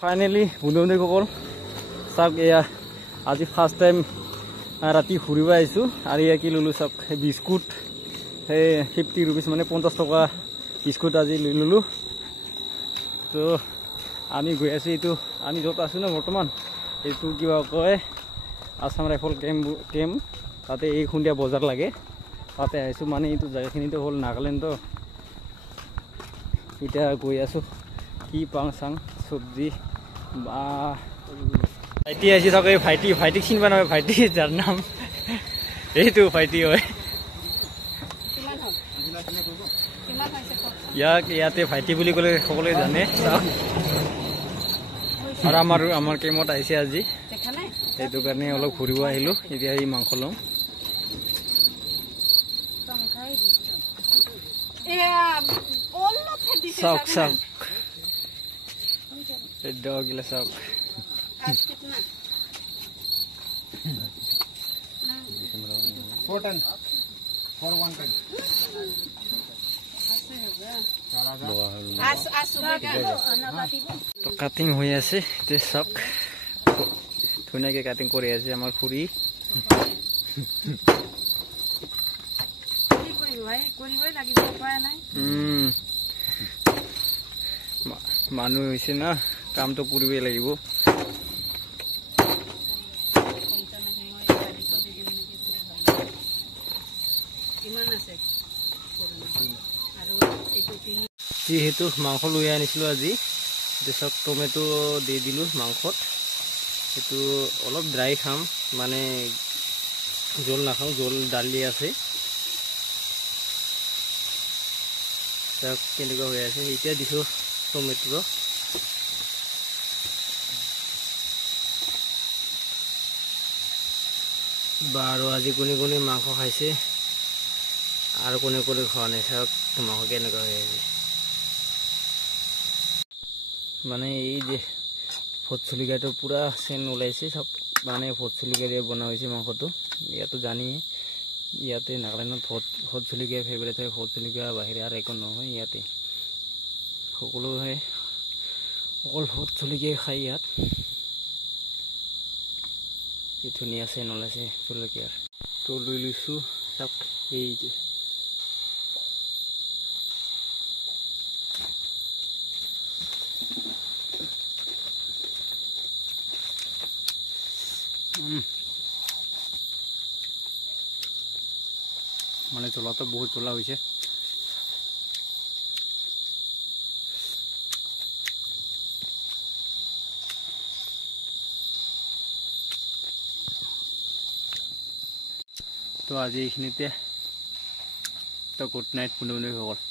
finally বন্ধু-বান্ধৱীসকল চাওক এয়া আজি ফাৰ্ষ্ট টাইম ৰাতি ফুৰিব আহিছোঁ আৰু এয়া কি ল'লোঁ চাওক বিস্কুট সেই 50 रुपिस মানে 50 টকা বিস্কুট আজি লৈ ল'লোঁ তো আমি গৈ আছোঁ এইটো আমি য'ত আছোঁ ন বৰ্তমান এইটো কিবা কয় আসাম ৰাইফল কেম্প তাতে এই খুন্দিয়া বজাৰ লাগে তাতে আহিছোঁ মানে এইটো জেগাখিনিতো হ'ল নাগালেণ্ড এতিয়া গৈ আছোঁ কি পাং চাং চব্জি বা ভাইটি আছে চাওক এই ভাইটিক চিনিবা নহয় ভাইটি যাৰ নাম এইটো ভাইটি হয় ইয়াতে ভাইটি বুলি ক'লে সকলোৱে জানে আৰু আমাৰ কেমত আহিছে আজি সেইটো কাৰণে অলপ ঘূৰিব আহিলোঁ এতিয়া এই মাংস লওঁ চাওক চাওক গিলা চাওক কাটিং হৈ আছে এতিয়া চাওক ধুনীয়াকে কাটিং কৰি আছে আমাৰ খুৰী মানুহ হৈছে না কামটো কৰিবই লাগিব যিহেতু মাংস লৈ আনিছিলোঁ আজি চাওক টমেটো দি দিলোঁ মাংসত এইটো অলপ ড্ৰাই খাম মানে জোল নাখাওঁ জোল দালি আছে চাওক কেনেকুৱা হৈ আছে এতিয়া দিছোঁ টমেটো বাৰু আজি কোনে মাংস খাইছে আৰু কোনে খোৱা নাই চাওক মাংস কেনেকুৱা হৈ আছে মানে এই যে ভোট চলিকাটো পুৰা চেন ওলাইছে চব মানে ভোট চলিকা দিয়ে বনোৱা হৈছে মাংসটো ইয়াতো জানিয়ে ইয়াতে নাগালেণ্ডত ভোট চলিকা ফেভৰেট হয় ভোট চলিকা বাহিৰে আৰু একো নহয় ইয়াতে সকলোৱে অকল ভোট চলিকাই খায় ইয়াত কি ধুনীয়া চেন ওলাইছে চলকীয়াৰ তো লৈ লৈছোঁ চাওক এই যে মানে জ্বলাটো বহুত জ্বলা হৈছে তো আজি এইখিনিতে তো গুড নাইট বন্ধু-বান্ধৱীসকল